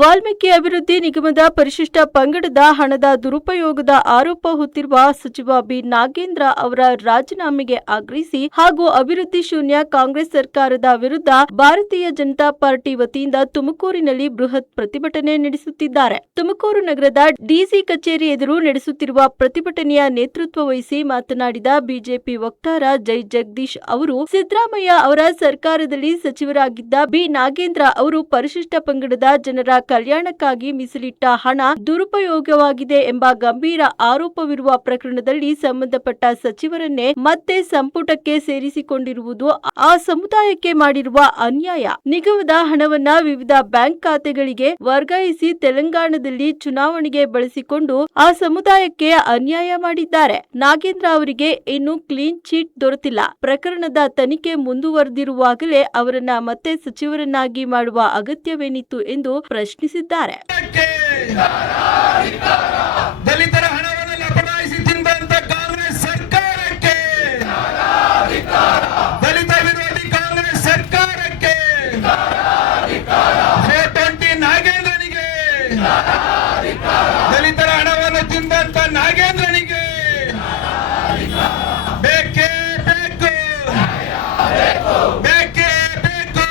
ವಾಲ್ಮೀಕಿ ಅಭಿವೃದ್ಧಿ ನಿಗಮದ ಪರಿಶಿಷ್ಟ ಪಂಗಡದ ಹಣದ ದುರುಪಯೋಗದ ಆರೋಪ ಹೊತ್ತಿರುವ ಸಚಿವ ಬಿ ನಾಗೇಂದ್ರ ಅವರ ರಾಜೀನಾಮೆಗೆ ಆಗ್ರಹಿಸಿ ಹಾಗೂ ಅಭಿವೃದ್ಧಿ ಶೂನ್ಯ ಕಾಂಗ್ರೆಸ್ ಸರ್ಕಾರದ ವಿರುದ್ಧ ಭಾರತೀಯ ಜನತಾ ಪಾರ್ಟಿ ವತಿಯಿಂದ ತುಮಕೂರಿನಲ್ಲಿ ಬೃಹತ್ ಪ್ರತಿಭಟನೆ ನಡೆಸುತ್ತಿದ್ದಾರೆ. ತುಮಕೂರು ನಗರದ ಡಿಸಿ ಕಚೇರಿ ಎದುರು ನಡೆಸುತ್ತಿರುವ ಪ್ರತಿಭಟನೆಯ ನೇತೃತ್ವ ವಹಿಸಿ ಮಾತನಾಡಿದ ಬಿಜೆಪಿ ವಕ್ತಾರ ಜೈ ಜಗದೀಶ್ ಅವರು, ಸಿದ್ದರಾಮಯ್ಯ ಅವರ ಸರ್ಕಾರದಲ್ಲಿ ಸಚಿವರಾಗಿದ್ದ ಬಿ ನಾಗೇಂದ್ರ ಅವರು ಪರಿಶಿಷ್ಟ ಪಂಗಡದ ಜನರ ಕಲ್ಯಾಣಕ್ಕಾಗಿ ಮೀಸಲಿಟ್ಟ ಹಣ ದುರುಪಯೋಗವಾಗಿದೆ ಎಂಬ ಗಂಭೀರ ಆರೋಪವಿರುವ ಪ್ರಕರಣದಲ್ಲಿ ಸಂಬಂಧಪಟ್ಟ ಸಚಿವರನ್ನೇ ಮತ್ತೆ ಸಂಪುಟಕ್ಕೆ ಸೇರಿಸಿಕೊಂಡಿರುವುದು ಆ ಸಮುದಾಯಕ್ಕೆ ಮಾಡಿರುವ ಅನ್ಯಾಯ. ನಿಗಮದ ಹಣವನ್ನ ವಿವಿಧ ಬ್ಯಾಂಕ್ ಖಾತೆಗಳಿಗೆ ವರ್ಗಾಯಿಸಿ ತೆಲಂಗಾಣದಲ್ಲಿ ಚುನಾವಣೆಗೆ ಬಳಸಿಕೊಂಡು ಆ ಸಮುದಾಯಕ್ಕೆ ಅನ್ಯಾಯ ಮಾಡಿದ್ದಾರೆ. ನಾಗೇಂದ್ರ ಅವರಿಗೆ ಇನ್ನೂ ಕ್ಲೀನ್ ಚೀಟ್ ದೊರೆತಿಲ್ಲ. ಪ್ರಕರಣದ ತನಿಖೆ ಮುಂದುವರೆದಿರುವಾಗಲೇ ಅವರನ್ನ ಮತ್ತೆ ಸಚಿವರನ್ನಾಗಿ ಮಾಡುವ ಅಗತ್ಯವೇನಿತ್ತು ಎಂದು ಪ್ರಶ್ನಿಸಿದ್ದಾರೆ. ದಲಿತರ ಹಣವನ್ನು ಲಪಟಾಯಿಸಿ ತಿಂದಂತ ಕಾಂಗ್ರೆಸ್ ಸರ್ಕಾರಕ್ಕೆ, ದಲಿತ ವಿರೋಧಿ ಕಾಂಗ್ರೆಸ್ ಸರ್ಕಾರಕ್ಕೆ, 420 ನಾಗೇಂದ್ರನಿಗೆ, ದಲಿತರ ಹಣವನ್ನು ತಿಂದಂತ ನಾಗೇಂದ್ರನಿಗೆ ಬೇಕೇ ಬೇಕು, ಬೇಕೇ ಬೇಕು,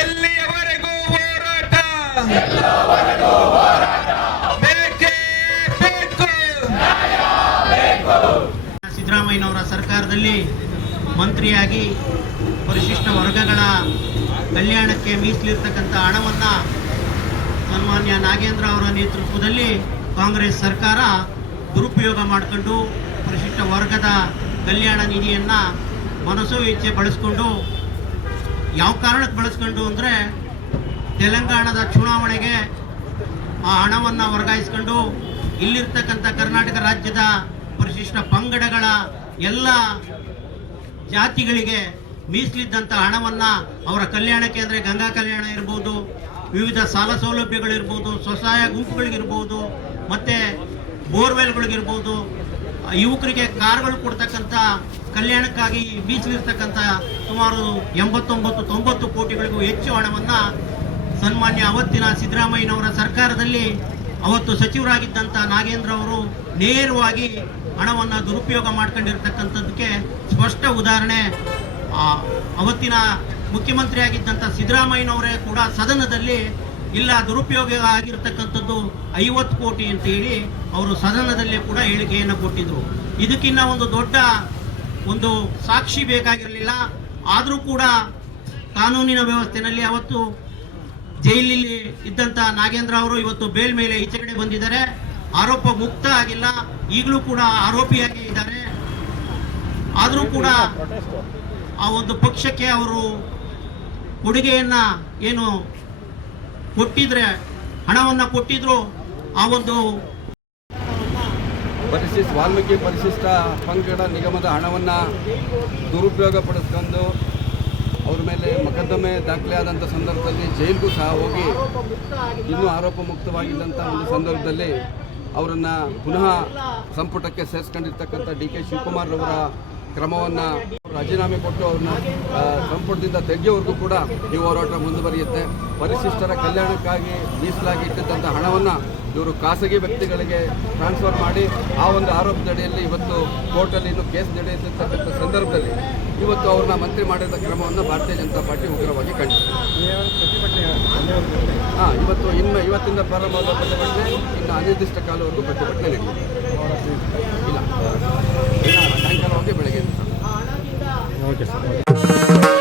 ಎಲ್ಲಿಯವರೆಗೂ ಹೋರಾಟ, ಬೇಕೇ ಬೇಕು. ಸಿದ್ದರಾಮಯ್ಯನವರ ಸರ್ಕಾರದಲ್ಲಿ ಮಂತ್ರಿಯಾಗಿ ಪರಿಶಿಷ್ಟ ವರ್ಗಗಳ ಕಲ್ಯಾಣಕ್ಕೆ ಮೀಸಲಿರ್ತಕ್ಕಂಥ ಹಣವನ್ನು ಸನ್ಮಾನ್ಯ ನಾಗೇಂದ್ರ ಅವರ ನೇತೃತ್ವದಲ್ಲಿ ಕಾಂಗ್ರೆಸ್ ಸರ್ಕಾರ ದುರುಪಯೋಗ ಮಾಡಿಕೊಂಡು ಪರಿಶಿಷ್ಟ ವರ್ಗದ ಕಲ್ಯಾಣ ನಿಧಿಯನ್ನು ಮನಸೋ ಇಚ್ಛೆ ಬಳಸ್ಕೊಂಡು, ಯಾವ ಕಾರಣಕ್ಕೆ ಬಳಸ್ಕೊಂಡು ಅಂದರೆ ತೆಲಂಗಾಣದ ಚುನಾವಣೆಗೆ ಆ ಹಣವನ್ನು ವರ್ಗಾಯಿಸ್ಕೊಂಡು ಇಲ್ಲಿರ್ತಕ್ಕಂಥ ಕರ್ನಾಟಕ ರಾಜ್ಯದ ಪರಿಶಿಷ್ಟ ಪಂಗಡಗಳ ಎಲ್ಲ ಜಾತಿಗಳಿಗೆ ಮೀಸಲಿದ್ದಂಥ ಹಣವನ್ನು ಅವರ ಕಲ್ಯಾಣಕ್ಕೆ ಅಂದರೆ ಗಂಗಾ ಕಲ್ಯಾಣ ಇರ್ಬೋದು, ವಿವಿಧ ಸಾಲ ಸೌಲಭ್ಯಗಳಿರ್ಬೋದು, ಸ್ವಸಹಾಯ ಗುಂಪುಗಳಿಗಿರ್ಬೋದು, ಮತ್ತು ಬೋರ್ವೆಲ್ಗಳಿಗಿರ್ಬೋದು, ಯುವಕರಿಗೆ ಕಾರ್ಗಳು ಕೊಡ್ತಕ್ಕಂಥ ಕಲ್ಯಾಣಕ್ಕಾಗಿ ಮೀಸಲಿರ್ತಕ್ಕಂಥ ಸುಮಾರು 89-90 ಕೋಟಿಗಳಿಗೂ ಹೆಚ್ಚು ಹಣವನ್ನು ಸನ್ಮಾನ್ಯ ಅವತ್ತಿನ ಸಿದ್ದರಾಮಯ್ಯನವರ ಸರ್ಕಾರದಲ್ಲಿ ಅವತ್ತು ಸಚಿವರಾಗಿದ್ದಂಥ ನಾಗೇಂದ್ರ ಅವರು ನೇರವಾಗಿ ಹಣವನ್ನು ದುರುಪಯೋಗ ಮಾಡ್ಕೊಂಡಿರ್ತಕ್ಕಂಥದ್ದಕ್ಕೆ ಸ್ಪಷ್ಟ ಉದಾಹರಣೆ. ಅವತ್ತಿನ ಮುಖ್ಯಮಂತ್ರಿ ಆಗಿದ್ದಂಥ ಸಿದ್ದರಾಮಯ್ಯನವರೇ ಕೂಡ ಸದನದಲ್ಲಿ ಇಲ್ಲ, ದುರುಪಯೋಗ ಆಗಿರ್ತಕ್ಕಂಥದ್ದು 50 ಕೋಟಿ ಅಂತೇಳಿ ಅವರು ಸದನದಲ್ಲೇ ಕೂಡ ಹೇಳಿಕೆಯನ್ನು ಕೊಟ್ಟಿದ್ರು. ಇದಕ್ಕಿನ್ನ ಒಂದು ದೊಡ್ಡ ಒಂದು ಸಾಕ್ಷಿ ಬೇಕಾಗಿರಲಿಲ್ಲ. ಆದರೂ ಕೂಡ ಕಾನೂನಿನ ವ್ಯವಸ್ಥೆಯಲ್ಲಿ ಅವತ್ತು ಜೈಲಲ್ಲಿ ಇದ್ದಂಥ ನಾಗೇಂದ್ರ ಅವರು ಇವತ್ತು ಬೇಲ್ ಮೇಲೆ ಈಚೆ ಕಡೆ ಬಂದಿದ್ದಾರೆ. ಆರೋಪ ಮುಕ್ತ ಆಗಿಲ್ಲ, ಈಗಲೂ ಕೂಡ ಆರೋಪಿಯಾಗಿ ಇದ್ದಾರೆ. ಆದರೂ ಕೂಡ ಆ ಒಂದು ಪಕ್ಷಕ್ಕೆ ಅವರು ಕೊಡುಗೆಯನ್ನು ಏನು ಕೊಟ್ಟಿದ್ರೆ, ಹಣವನ್ನು ಕೊಟ್ಟಿದ್ರು, ಆ ಒಂದು ವಾಲ್ಮೀಕಿ ಪರಿಶಿಷ್ಟ ಪಂಗಡ ನಿಗಮದ ಹಣವನ್ನು ದುರುಪಯೋಗ ಪಡಿಸ್ಕೊಂಡು ಅವ್ರ ಮೇಲೆ ಮೊಕದ್ದಮೆ ದಾಖಲೆಯಾದಂಥ ಸಂದರ್ಭದಲ್ಲಿ ಜೈಲಿಗೂ ಸಹ ಹೋಗಿ ಇನ್ನೂ ಆರೋಪ ಮುಕ್ತವಾಗಿದ್ದಂಥ ಒಂದು ಸಂದರ್ಭದಲ್ಲಿ ಅವರನ್ನು ಪುನಃ ಸಂಪುಟಕ್ಕೆ ಸೇರಿಸ್ಕೊಂಡಿರ್ತಕ್ಕಂಥ ಡಿ ಕೆ ಶಿವಕುಮಾರ್ ಅವರ ಕ್ರಮವನ್ನು ರಾಜೀನಾಮೆ ಕೊಟ್ಟು ಅವ್ರನ್ನ ಸಂಪುಟದಿಂದ ತೆಗೆಯೋವರೆಗೂ ಕೂಡ ಈ ಹೋರಾಟ ಮುಂದುವರಿಯುತ್ತೆ. ಪರಿಶಿಷ್ಟರ ಕಲ್ಯಾಣಕ್ಕಾಗಿ ಮೀಸಲಾಗಿ ಇಟ್ಟಿದ್ದಂಥ ಹಣವನ್ನು ಇವರು ಖಾಸಗಿ ವ್ಯಕ್ತಿಗಳಿಗೆ ಟ್ರಾನ್ಸ್ಫರ್ ಮಾಡಿ ಆ ಒಂದು ಆರೋಪದಡಿಯಲ್ಲಿ ಇವತ್ತು ಕೋರ್ಟಲ್ಲಿ ಇನ್ನೂ ಕೇಸ್ ನಡೆಯುತ್ತಿರ್ತಕ್ಕಂಥ ಸಂದರ್ಭದಲ್ಲಿ ಇವತ್ತು ಅವ್ರನ್ನ ಮಂತ್ರಿ ಮಾಡಿದ ಕ್ರಮವನ್ನು ಭಾರತೀಯ ಜನತಾ ಪಾರ್ಟಿ ಉಗ್ರವಾಗಿ ಖಂಡಿಸಿದೆ. ಇವತ್ತಿಂದ ಪ್ರಾರಂಭವಾದ ಪ್ರತಿಭಟನೆ ಇನ್ನು ಅನಿರ್ದಿಷ್ಟ ಕಾಲವರೆಗೂ ಪ್ರತಿಭಟನೆ ನಡೆಯುತ್ತೆ. ಇಲ್ಲ, ಸಾಯಂಕಾಲವಾಗಿ ಬೆಳಗ್ಗೆ. Okay sir.